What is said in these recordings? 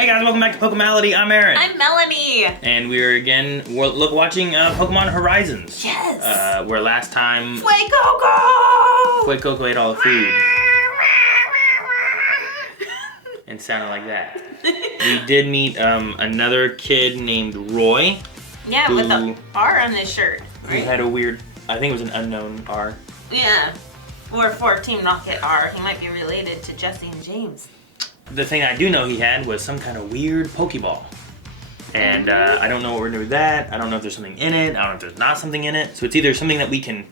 Hey guys, welcome back to Pokemality. I'm Aaron. I'm Melanie. And we're again watching Pokemon Horizons. Yes. Where last time Fuecoco ate all the food. And sounded like that. We did meet another kid named Roy. Yeah, with the R on his shirt. Right? Who had a weird, I think it was an unknown R. Yeah. Or for Team Rocket R. He might be related to Jesse and James. The thing I do know he had was some kind of weird Pokeball. And I don't know what we're gonna do with that. I don't know if there's something in it. I don't know if there's not something in it. So it's either something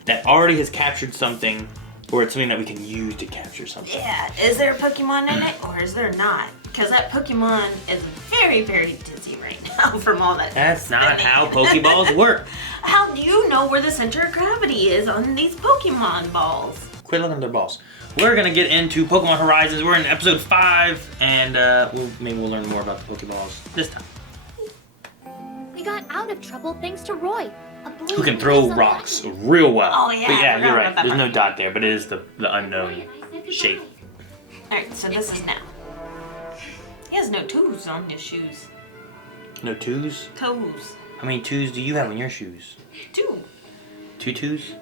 that already has captured something, or it's something that we can use to capture something. Yeah, is there a Pokemon in it or is there not? Because that Pokemon is very, very dizzy right now from all that. That's not how Pokeballs work. How do you know where the center of gravity is on these Pokemon balls? Quit looking at their balls. We're gonna get into Pokemon Horizons. We're in episode 5, and maybe we'll learn more about the Pokeballs this time. We got out of trouble thanks to Roy. Who can throw rocks real well. Oh yeah, but yeah, I you're right. about that There's no part. dot there, but it is the unknown shape. Alright, so this is now. He has no toes on his shoes. No twos? Toes. How many twos do you have on your shoes? 2. 2 twos?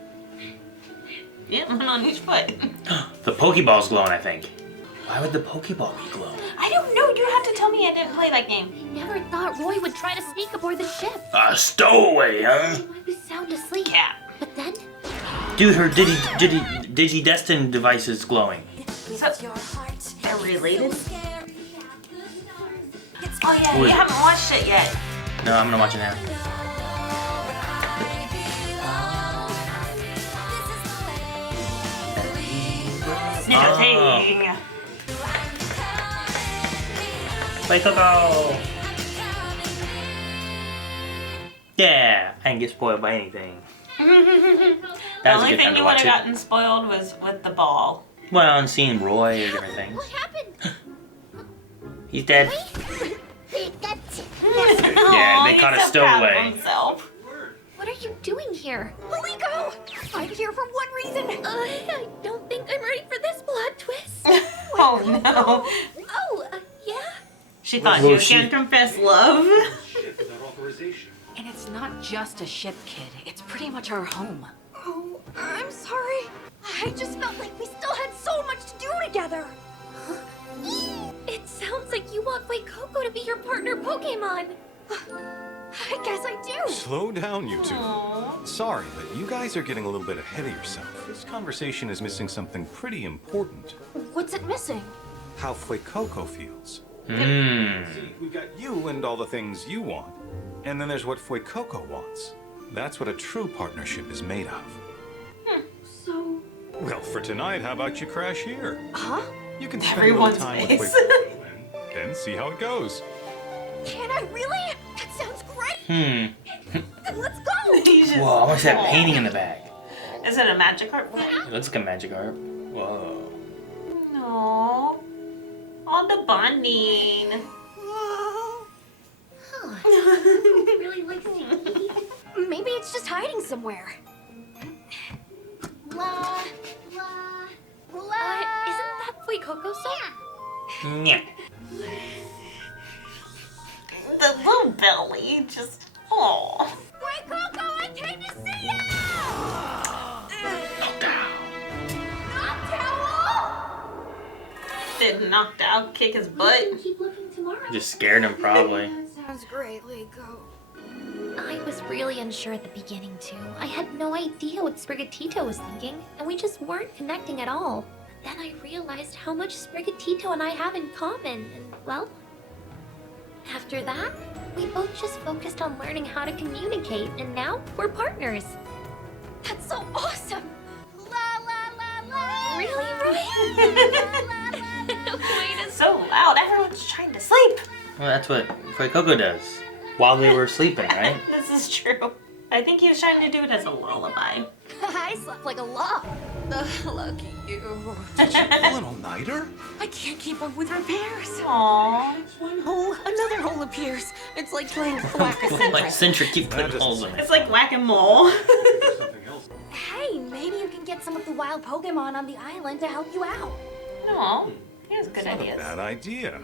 Yeah, one on each foot. The Pokeball's glowing, I think. Why would the Pokeball be glowing? I don't know. You have to tell me I didn't play that game. I never thought Roy would try to sneak aboard the ship. A stowaway, huh? He was sound asleep. Cat. But then, Dude, her Digidestin device is glowing. So, they're related? Oh yeah, Who you is it? haven't watched it yet. No, I'm gonna watch it now. Nidothing. Fuecoco! Yeah, I didn't get spoiled by anything. The That was a only good time thing to you would watch have it. gotten spoiled was with the ball. Well, and seeing Roy or different things. what happened? He's dead. Yeah, they caught a stowaway. Himself. What are you doing here? Rico! I'm here for one reason. I don't think I'm ready for this plot twist. Oh no. Oh, yeah? She thought Well, you she- can confess love. And it's not just a ship, kid. It's pretty much our home. Oh, I'm sorry. I just felt like we still had so much to do together. It sounds like you want Fuecoco to be your partner Pokemon. I guess I do. Slow down, you two. Aw. Sorry, but you guys are getting a little bit ahead of yourself. This conversation is missing something pretty important. What's it missing? How Fuecoco feels. Mmm. See, we've got you and all the things you want. And then there's what Fuecoco wants. That's what a true partnership is made of. So, Well, for tonight, how about you crash here? huh? You can spend Everyone's a little time face. with Fuecoco and then see how it goes. Can I really? That sounds great. Then let's go. He's just- Whoa, I want that Aw. painting in the bag. Is it a Magikarp? It looks like a Magikarp. Whoa. No. All the bonding. Really likes to eat. Maybe it's just hiding somewhere. La, la, la. Isn't that Fuecoco song? Yeah. The little belly just. Oh. Fuecoco, I came to see you! Knocked out. Did knocked out kick his butt. Keep looking tomorrow. Just scared him, probably. Sounds great, Rico. I was really unsure at the beginning, too. I had no idea what Sprigatito was thinking, and we just weren't connecting at all. Then I realized how much Sprigatito and I have in common, and, well, after that, we both just focused on learning how to communicate, and now we're partners. That's so awesome! La la la la! Really, Ryan? Wait a So loud, everyone's trying to sleep. Well, that's what Fuecoco does. While they were sleeping, right? This is true. I think he was trying to do it as a lullaby. I slept like a log. Lucky you. Pull an all-nighter? I can't keep up with repairs. Aww. One hole, another hole appears. It's like playing whack-a-centric. Like Centric keep putting That holes in it. It's like whack-a-mole. Something else. Hey, maybe you can get some of the wild Pokemon on the island to help you out. Aw. He has good Not a ideas. bad idea.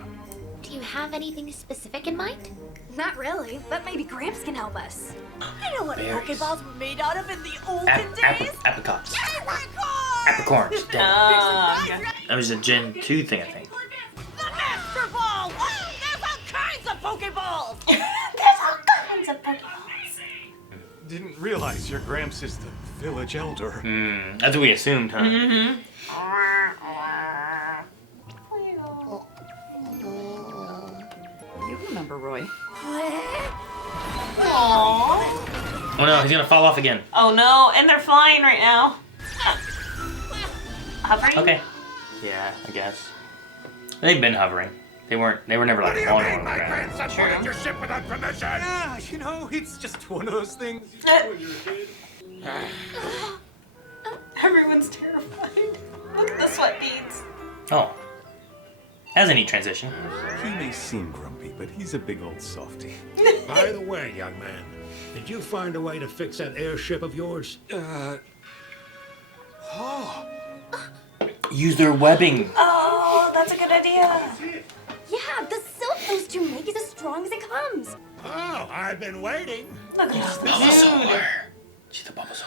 Do Do you have anything specific in mind? Not really, but maybe Gramps can help us. I know what Berries. Pokeballs were made out of in the olden days. Apricots. Apricots! Apricorns. Damn. Oh, okay. That was a Gen 2 thing, I think. The Master Ball! Woo! There's all kinds of Pokeballs! There's all kinds of Pokeballs. Didn't realize your Gramps is the village elder. That's what we assumed, huh? Mm-hmm. You remember Roy. Aww. Oh no, he's gonna fall off again. Oh no, and they're flying right now. Hovering? Okay. Yeah, I guess. They've been hovering. They were never like on one. Like that. True. your ship without permission? Yeah, you know, it's just one of those things. Everyone's terrified. Look at the sweat beads. Oh. That's a neat transition. He may seem grumpy, but he's a big old softy. By the way, young man, did you find a way to fix that airship of yours? Use their webbing. Oh, that's a good idea. Yeah, the silk those two make is as strong as it comes. Oh, I've been waiting. Look at this. Bulbasaur. She's a Bulbasaur.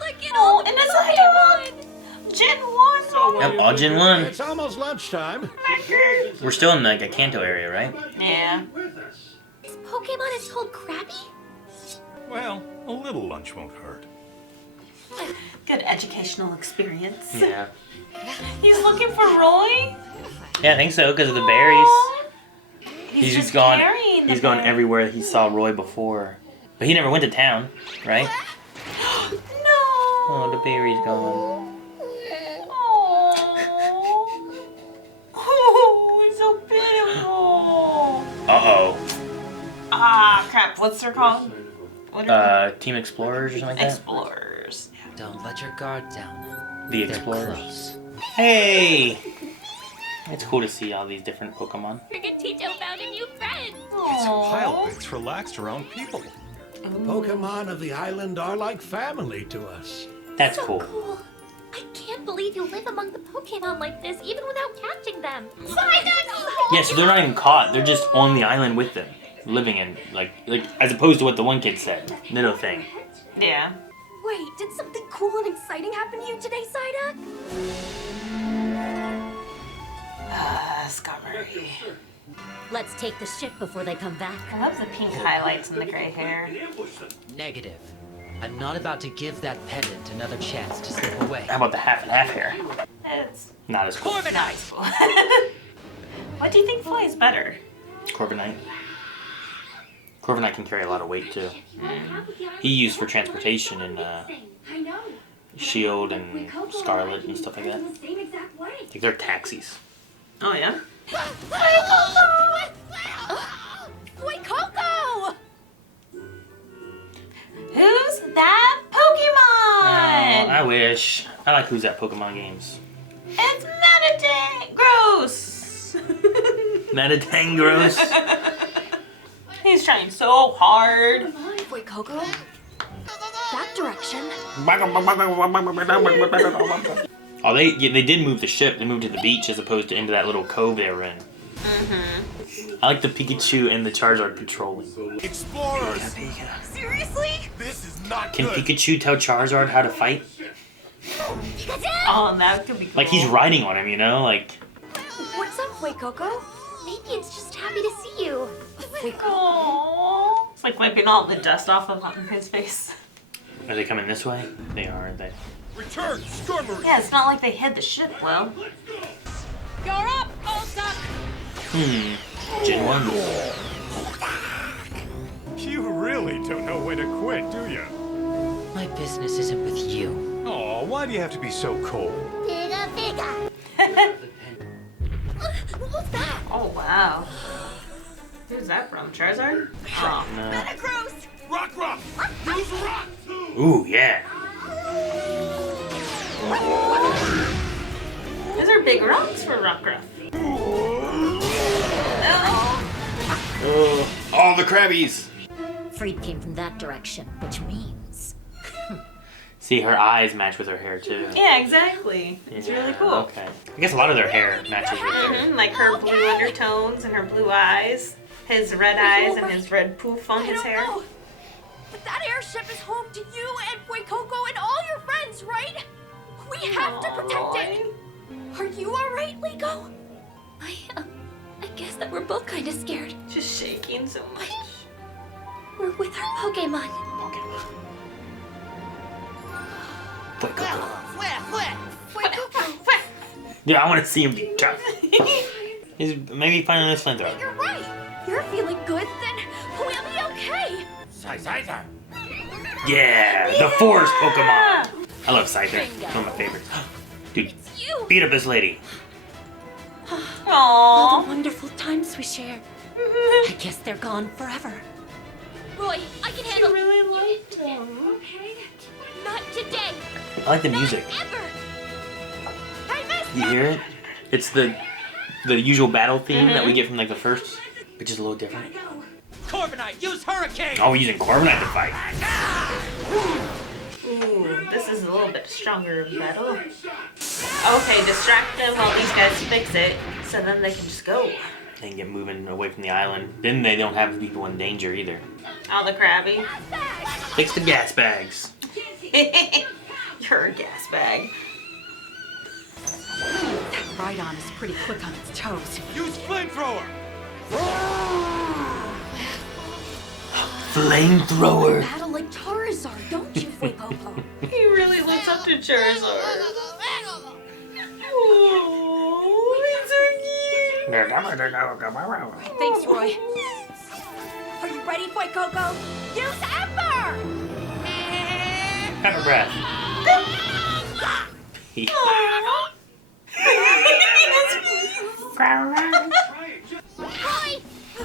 Look at Oh, and it's like Gen 1. Yep, all Gen 1. It's almost lunchtime. We're still in like a Kanto area, right? Yeah. This Pokemon is called Krabby? Well, a little lunch won't hurt. Good educational experience. Yeah. He's looking for Roy. Yeah, I think so, because of the berries. He's just gone. carrying the He's gone berry. everywhere he saw Roy before, but he never went to town, right? No. Oh, the berry's gone. Oh, he's so beautiful. Uh Ah, crap. What's their called? What oh. are Team Explorers or something like that. Explorers. Don't let your guard down. The They're Explorers. close. Hey! It's cool to see all these different Pokemon. Sprigatito found a new friend! It's a pile that's relaxed around people. Pokemon of the island are like family to us. That's So cool. cool. I can't believe you live among the Pokemon like this, even without catching them. Yeah, so they're not even caught. They're just on the island with them, living in like as opposed to what the one kid said. Nidothing. Yeah. Wait, did something cool and exciting happen to you today, Psyduck? Skarmory. Let's take the ship before they come back. I love the pink highlights and the gray hair. Negative. I'm not about to give that pendant another chance to slip away. How about the half and half hair? It's Not as cool. nice. What do you think flies better? Corviknight. Corviknight can carry a lot of weight too. He used for transportation in Shield and Scarlet and stuff like that. Like they're taxis. Oh yeah. Fuecoco! Who's that Pokemon? I wish. I like Who's That Pokemon games. It's Meditang. Gross. Metatangros. He's trying so hard. Fuecoco? That direction. Oh, they did move the ship. They moved to the beach as opposed to into that little cove they were in. I like the Pikachu and the Charizard patrolling. Explorers! Seriously? This is not Can Pikachu tell Charizard how to fight? Oh, that could be cool. Like he's riding on him, you know? Like What's up, Fuecoco? Maybe it's just happy to see you. Aww. It's like wiping all the dust off of his face. are they coming this way? They are, aren't they? Return, Skarmory! Yeah, it's not like they hid the ship well. You're up, Ulta! Gen 1. You really don't know when to quit, do you? My business isn't with you. Oh, why do you have to be so cold? What's that? Oh wow. Who's that from? Charizard? Oh. No. Metagross! Rock! Use rock! Ooh, yeah. Those are big rocks for Rockruff. All the Krabbies. Freed came from that direction, which means... See, her eyes match with her hair too. Yeah, exactly. It's really cool. Okay. I guess a lot of their hair matches with her. Like her blue undertones and her blue eyes, his red eyes and his red poof on his hair. Know. But that airship is home to you and Fuecoco and all your friends, right? We have to protect it. Are you alright, Liko? I guess that we're both kind of scared. Just shaking so much. We're with our Pokemon. Fuecoco. Fuecoco. Yeah, I want to see him be tough. He's maybe finally this flamethrower. You're right. You're feeling good, then we'll be okay. Yeah, the forest Pokemon. I love Scyther. One of my favorites. Dude, beat up this lady. All Aww. the wonderful times we shared. I guess they're gone forever. Roy, I can I handle really liked him. Okay. Not today. I like the music. Ever. You hear it? It's the usual battle theme that we get from like the first, but just a little different. Corviknight, use Hurricane! Oh, we're using Corviknight to fight. Ooh, this is a little bit stronger battle. Okay, distract them while these guys fix it, so then they can just go. They can get moving away from the island. Then they don't have people in danger either. All the Krabby. Fix the gas bags. You're a gas bag. Rhydon is pretty quick on its toes. Use flamethrower! Flamethrower. Battle like Charizard, don't you, Fuecoco? He really looks up to Charizard. Oh, he's so cute. Thanks, Roy. Are you ready, Fuecoco? Use Ember! Pepper breath.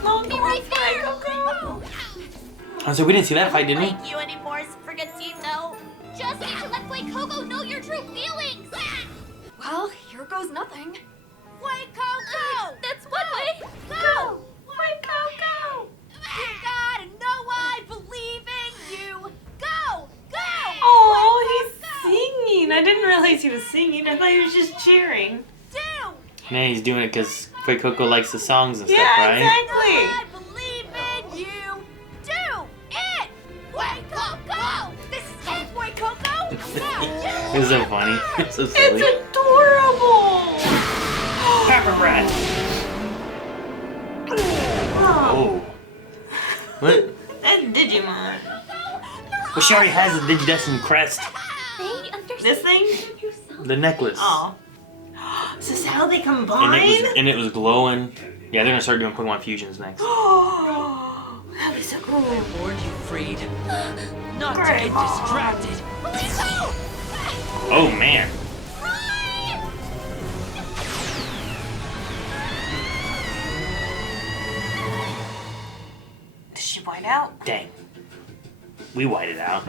Long be right there. Go. Oh, so we didn't see that fight, didn't we? Like you anymore, Sprigatito. Just need to let Fuecoco know your true feelings. Well, here goes nothing. Fuecoco! That's one way. Go! Fuecoco! You gotta know I believe in you. Go! Go! Oh, he's singing. I didn't realize he was singing. I thought he was just cheering. Do! Yeah, he's doing it because Fuecoco likes the songs and stuff, Yeah, right? I exactly. believe in you. Do it! Fuecoco! This is it, Fuecoco! Now, It's so funny. It's so silly. It's adorable. Pepper breath. Oh. What? That's Digimon. Well, she already has the Digidestin crest. They understand This thing? The necklace. Oh. Is this how they And combine? it was glowing. Yeah, they're gonna start doing Pokemon fusions next. Oh, that'd be so cool. Warned you, Freed. Not to get distracted. Oh man. Did she white out? Dang. We whited out.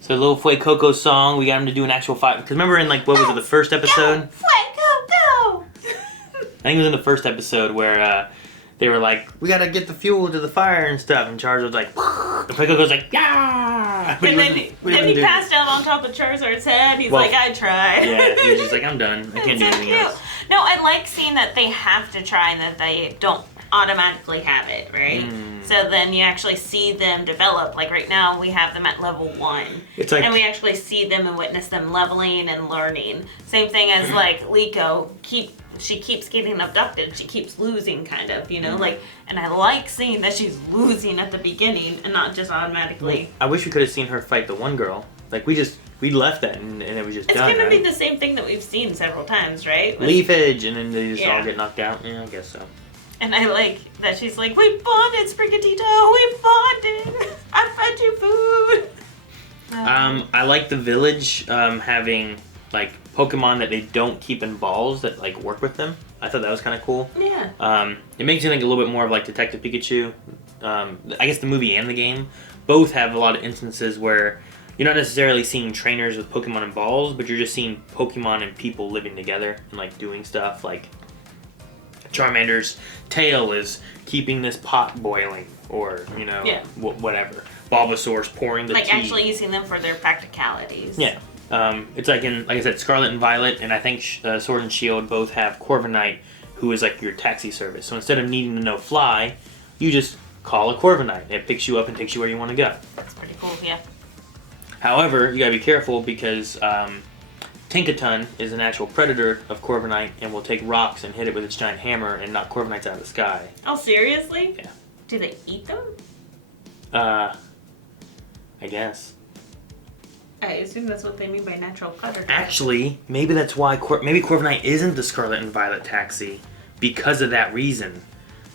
So a little Fuecoco song, we got him to do an actual fight. Because remember in like, what was it, the first episode? Fuecoco! I think it was in the first episode where they were like, we gotta get the fuel to the fire and stuff. And Charizard was like, and Fuecoco's like, yeah! But And then he do- passed out on top of Charizard's head. He's Well, like, I tried. Yeah, he was just like, I'm done. I can't do It's so anything cute. else. No, I like seeing that they have to try and that they don't automatically have it, right? Mm. So then you actually see them develop. Like right now, we have them at level 1. It's like- and we actually see them and witness them leveling and learning. Same thing as like Liko. She keeps getting abducted. She keeps losing, kind of, you know? Like, and I like seeing that she's losing at the beginning and not just automatically. I wish we could have seen her fight the one girl. Like we left that and it was just It's done, gonna right? be the same thing that we've seen several times, right? With- Leaf Edge, and then they just Yeah. all get knocked out. Yeah, I guess so. And I like that she's like, we bonded, Sprigatito, we bonded. I fed you food. I like the village having like Pokemon that they don't keep in balls that like work with them. I thought that was kind of cool. Yeah. It makes you think a little bit more of like Detective Pikachu. I guess the movie and the game both have a lot of instances where you're not necessarily seeing trainers with Pokemon and balls, but you're just seeing Pokemon and people living together and like doing stuff. Like Charmander's tail is keeping this pot boiling, or you know, Yeah. whatever. Bulbasaur's pouring the Like tea. actually using them for their practicalities. Yeah. It's like I said, Scarlet and Violet, and I think Sword and Shield both have Corviknight, who is like your taxi service. So instead of needing to know fly, you just call a Corviknight. It picks you up and takes you where you want to go. That's pretty cool, yeah. However, you gotta be careful because Tinkaton is an actual predator of Corviknight and will take rocks and hit it with its giant hammer and knock Corviknights out of the sky. Oh, seriously? Yeah. Do they eat them? I guess. I assume that's what they mean by natural predator. Actually, maybe that's why maybe Corviknight isn't the Scarlet and Violet taxi because of that reason.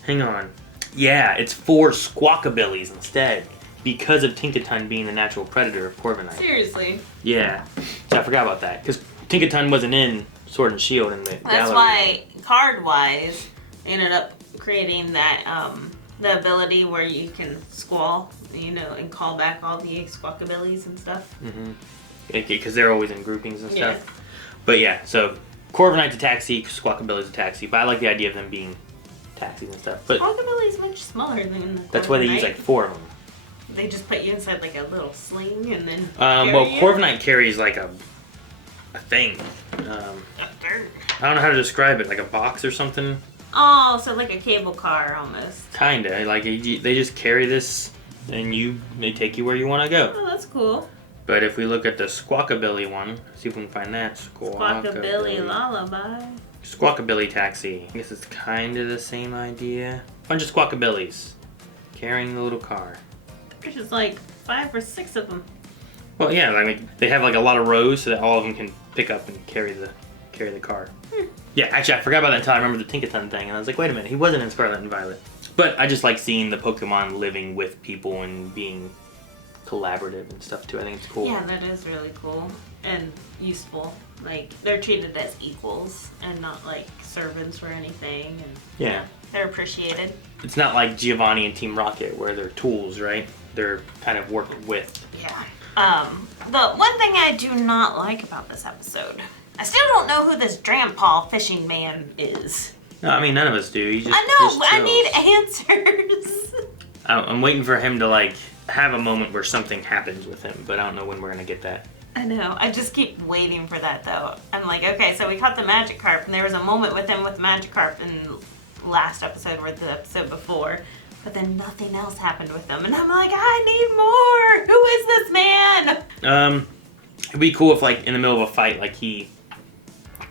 Hang on. Yeah, it's for Squawkabillies instead because of Tinkaton being the natural predator of Corviknight. Seriously? Yeah. So I forgot about that because Tinkaton wasn't in Sword and Shield in the That's gallery. why, card-wise, they ended up creating that, the ability where you can squall, you know, and call back all the Squawkabillies and stuff. Mm-hmm. Because they're always in groupings and Yeah. stuff. But yeah, so Corviknight's a taxi, Squawkabilly's a taxi. But I like the idea of them being taxis and stuff. But Squawkabilly's much smaller than the that's why they use Corviknight. like 4 of them. They just put you inside like a little sling and then. Well, carry you? Corviknight carries like a thing. I don't know how to describe it, like a box or something. Oh, so like a cable car almost. Kinda. Like they just carry this, and they take you where you want to go. Oh, that's cool. But if we look at the Squawkabilly one, see if we can find that. Squawkabilly lullaby. Squawkabilly taxi. I guess it's kind of the same idea. Bunch of Squawkabillies carrying the little car. There's just like 5 or 6 of them. Well, yeah, I mean they have like a lot of rows so that all of them can pick up and carry the car. Yeah, actually, I forgot about that until I remember the Tinkaton thing, and I was like, wait a minute, he wasn't in Scarlet and Violet. But I just like seeing the Pokemon living with people and being collaborative and stuff too. I think it's cool. Yeah, that is really cool and useful. Like they're treated as equals and not like servants or anything. And Yeah. they're appreciated. It's not like Giovanni and Team Rocket where they're tools, right? They're kind of worked with. Yeah. The one thing I do not like about this episode, I still don't know who this Drampaw fishing man is. No, I mean none of us do. He just, I know, just but I chills. need answers. I'm waiting for him to like have a moment where something happens with him, but I don't know when we're gonna get that. I know. I just keep waiting for that though. I'm like, okay, so we caught the Magikarp, and there was a moment with him with Magikarp in last episode or the episode before, but then nothing else happened with them, and I'm like, I need more. Who is this man? It'd be cool if like in the middle of a fight, like he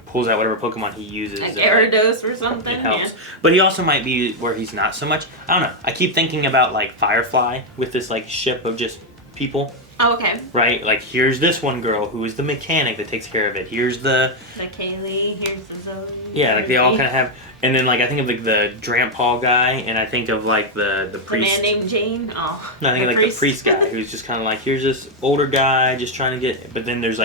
pulls out whatever Pokemon he uses. Like and, Gyarados or something. it helps. Yeah. But he also might be where he's not so much. I don't know. I keep thinking about like Firefly with this like ship of just people. Oh, okay. Right? Like here's this one girl who is the mechanic that takes care of it. Here's the The Kaylee, here's the Zoe. yeah, like they all kind of have. And then like I think of like the Drampaw guy, and I think of like the The priest. man named Jane. Oh. No, I think like the priest guy who's just kind of like here's this older guy just trying to get. But then there's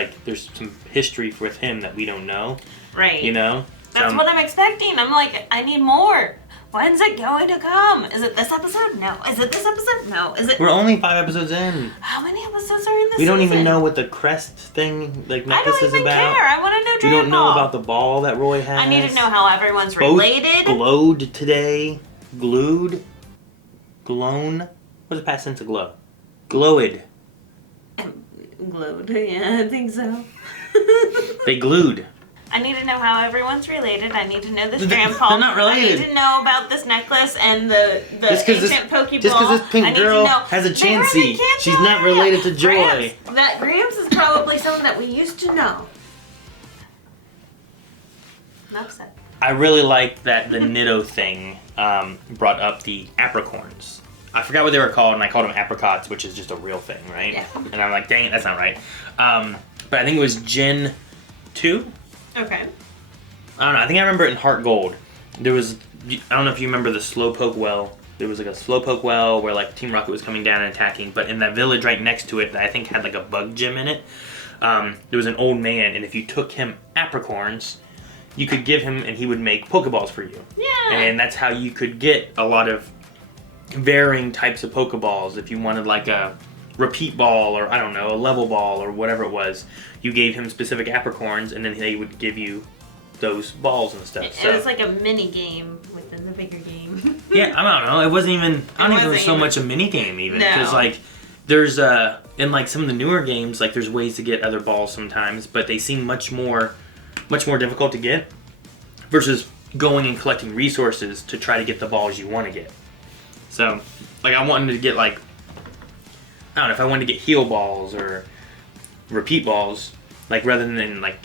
some history with him that we don't know. Right. You know. That's what I'm expecting. I'm like, I need more. When's it going to come? Is it this episode? No. Is it this episode? No. Is it? We're only 5 episodes in. How many episodes are in this We don't even season? know what the crest thing, like I necklace don't is even about. care. I want to know We don't know Dragon about the ball that Roy has. I need to know how everyone's Both related. glowed today. Glued. Glown. What's the past tense of glow? Glowed. Glowed. Yeah, I think so. They glued. I need to know how everyone's related. I need to know this They're grandpa. not related. I need to know about this necklace and the Just 'cause this- ancient Pokeball. just 'cause this pink I need girl to know. has a They really Chansey, can't she's tell not that. related to Joy. Gramps, that Gramps is probably someone that we used to know. I'm upset. I really like that the Nidothing brought up the Apricorns. I forgot what they were called, and I called them Apricots, which is just a real thing, right? Yeah. And I'm like, dang it, that's not right. But I think it was Gen 2? Okay. I don't know. I think I remember it in Heart Gold. There was, I don't know if you remember the Slowpoke well. There was like a Slowpoke well where like Team Rocket was coming down and attacking, but in that village right next to it that I think had like a bug gym in it, there was an old man, and if you took him Apricorns, you could give him and he would make Pokeballs for you. Yeah. And that's how you could get a lot of varying types of Pokeballs. If you wanted like a repeat ball or I don't know, a level ball or whatever it was, you gave him specific Apricorns and then they would give you those balls and stuff. It was like a mini game within the bigger game. Yeah, I don't know. It wasn't even. I don't think it was wasn't so even- much a mini game even No. because like there's in like some of the newer games, like there's ways to get other balls sometimes, but they seem much more difficult to get versus going and collecting resources to try to get the balls you want to get. So, like I wanted to get like, I don't know, if I wanted to get heal balls or repeat balls, like rather than like,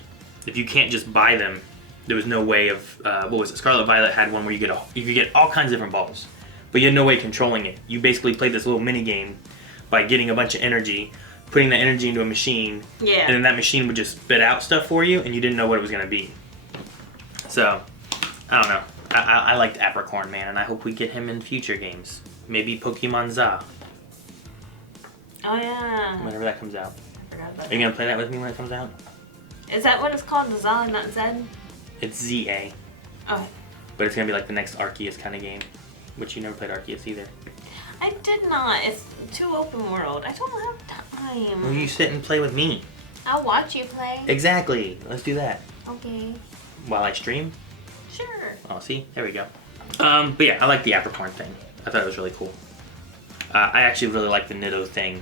if you can't just buy them, there was no way of, what was it, Scarlet Violet had one where you could get all kinds of different balls, but you had no way of controlling it. You basically played this little mini game by getting a bunch of energy, putting that energy into a machine, and then that machine would just spit out stuff for you, and you didn't know what it was going to be. So, I don't know. I liked Apricorn, man, and I hope we get him in future games. Maybe Pokemon Za. Oh, yeah. Whenever that comes out. I forgot about Are you going to play that with me when it comes out? Is that what it's called? The Za, not Zed? It's ZA. Oh. But it's going to be like the next Arceus kind of game, which you never played Arceus either. I did not. It's too open world. I don't have time. Well, you sit and play with me. I'll watch you play. Exactly. Let's do that. Okay. While I stream? Sure. Oh, see? There we go. But yeah, I like the Apricorn thing. I thought it was really cool. I actually really like the Nidothing,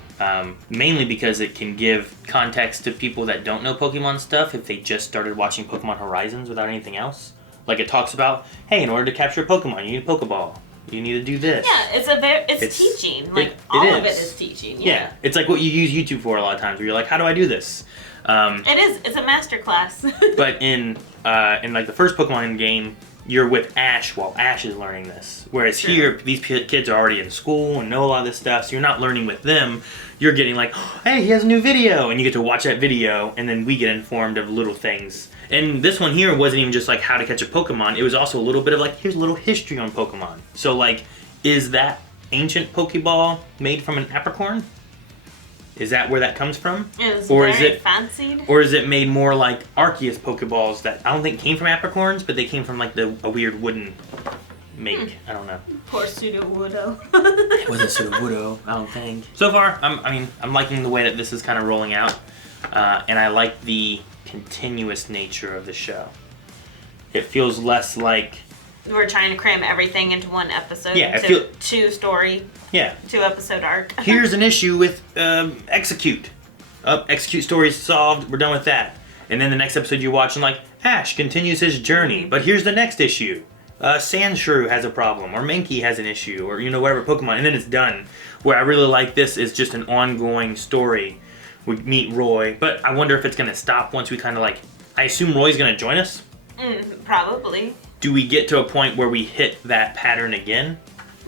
mainly because it can give context to people that don't know Pokemon stuff if they just started watching Pokémon Horizons without anything else. Like it talks about, hey, in order to capture a Pokemon, you need a Pokeball. You need to do this. Yeah, it's teaching. Like all of it is teaching. Yeah. It's like what you use YouTube for a lot of times, where you're like, how do I do this? It is. It's a master class. But in like the first Pokemon game, you're with Ash while Ash is learning this. Whereas here, these kids are already in school and know a lot of this stuff, so you're not learning with them. You're getting like, hey, he has a new video, and you get to watch that video, and then we get informed of little things. And this one here wasn't even just like how to catch a Pokemon. It was also a little bit of like, here's a little history on Pokemon. So like, is that ancient Pokeball made from an Apricorn? Is that where that comes from? It's or very is it fancied. Or is it made more like Arceus Pokeballs that I don't think came from Apricorns, but they came from like a weird wooden make. I don't know. Poor Sudowoodo. It wasn't Sudowoodo, I don't think. So far, I'm liking the way that this is kind of rolling out, and I like the continuous nature of the show. It feels less like we're trying to cram everything into one episode. Yeah, two story. Yeah. 2 episode arc. Here's an issue with Execute. Execute story's solved. We're done with that. And then the next episode you're watching, like, Ash continues his journey. But here's the next issue. Sandshrew has a problem, or Mankey has an issue, or, whatever Pokemon. And then it's done. Where I really like this is just an ongoing story. We meet Roy. But I wonder if it's going to stop once we kind of, like... I assume Roy's going to join us? Probably. Do we get to a point where we hit that pattern again?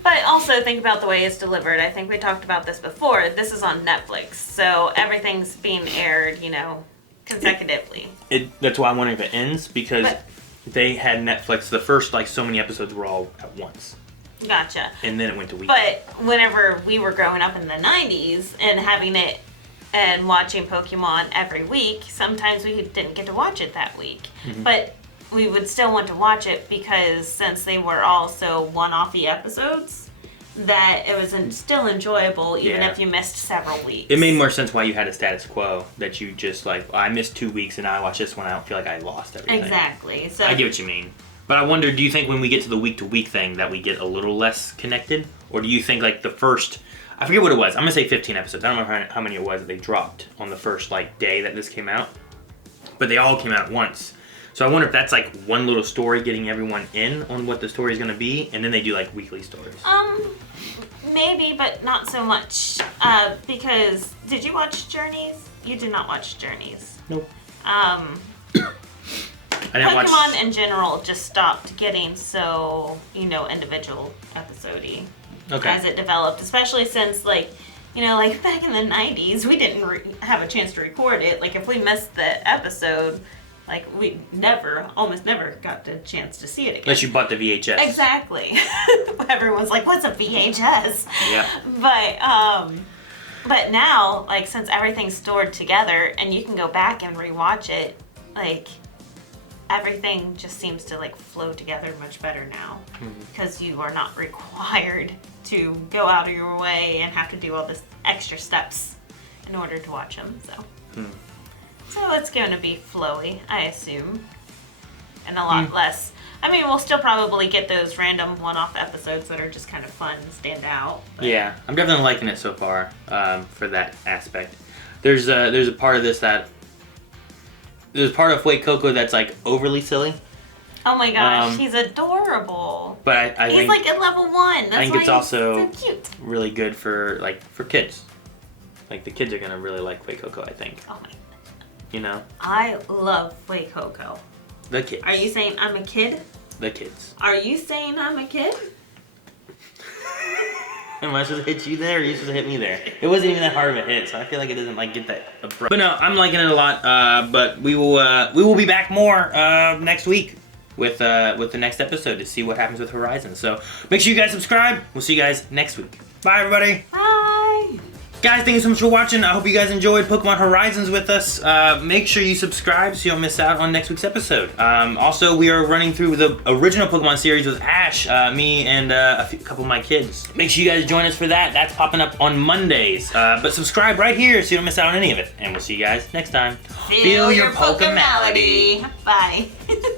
But also think about the way it's delivered. I think we talked about this before. This is on Netflix, so everything's being aired, consecutively. That's why I'm wondering if it ends, because they had Netflix, the first, so many episodes were all at once. Gotcha. And then it went to weekly. But whenever we were growing up in the 90s and having it and watching Pokemon every week, sometimes we didn't get to watch it that week. Mm-hmm. But we would still want to watch it because since they were all so one-offy episodes, that it was still enjoyable even if you missed several weeks. It made more sense why you had a status quo, that you just I missed 2 weeks and now I watch this one, I don't feel like I lost everything. Exactly. So I get what you mean. But I wonder, do you think when we get to the week-to-week thing that we get a little less connected? Or do you think the first, I forget what it was, I'm going to say 15 episodes, I don't know how many it was that they dropped on the first day that this came out. But they all came out at once. So I wonder if that's one little story getting everyone in on what the story is going to be, and then they do weekly stories. Maybe, but not so much. Because did you watch Journeys? You did not watch Journeys. Nope. I didn't Pokemon watch... in general just stopped getting so individual episode-y as it developed, especially since back in the 90s we didn't have a chance to record it. If we missed the episode. We almost never got the chance to see it again. Unless you bought the VHS. Exactly. Everyone's like, what's a VHS? Yeah. But now, since everything's stored together and you can go back and rewatch it, everything just seems to, flow together much better now. Because you are not required to go out of your way and have to do all this extra steps in order to watch them, so... So it's going to be flowy, I assume. And a lot less. I mean, we'll still probably get those random one-off episodes that are just kind of fun and stand out. But... Yeah, I'm definitely liking it so far for that aspect. There's a part of this that there's part of Fuecoco that's like overly silly. Oh my gosh, he's adorable. But I he's think, like at level 1. That's I think why it's also he's so cute. really good for kids. Like the kids are gonna really like Fuecoco, I think. Oh my. You know? I love Fuecoco. The kids. Are you saying I'm a kid? The kids. Are you saying I'm a kid? Am I supposed to hit you there, or are you supposed to hit me there? It wasn't even that hard of a hit, so I feel like it doesn't like get that abrupt. But no, I'm liking it a lot. But we will be back more next week with the next episode to see what happens with Horizons. So make sure you guys subscribe. We'll see you guys next week. Bye, everybody. Bye. Guys, thank you so much for watching. I hope you guys enjoyed Pokemon Horizons with us. Make sure you subscribe so you don't miss out on next week's episode. Also, we are running through the original Pokemon series with Ash, me, and a couple of my kids. Make sure you guys join us for that. That's popping up on Mondays. But subscribe right here so you don't miss out on any of it. And we'll see you guys next time. Feel your Pokemality. Bye.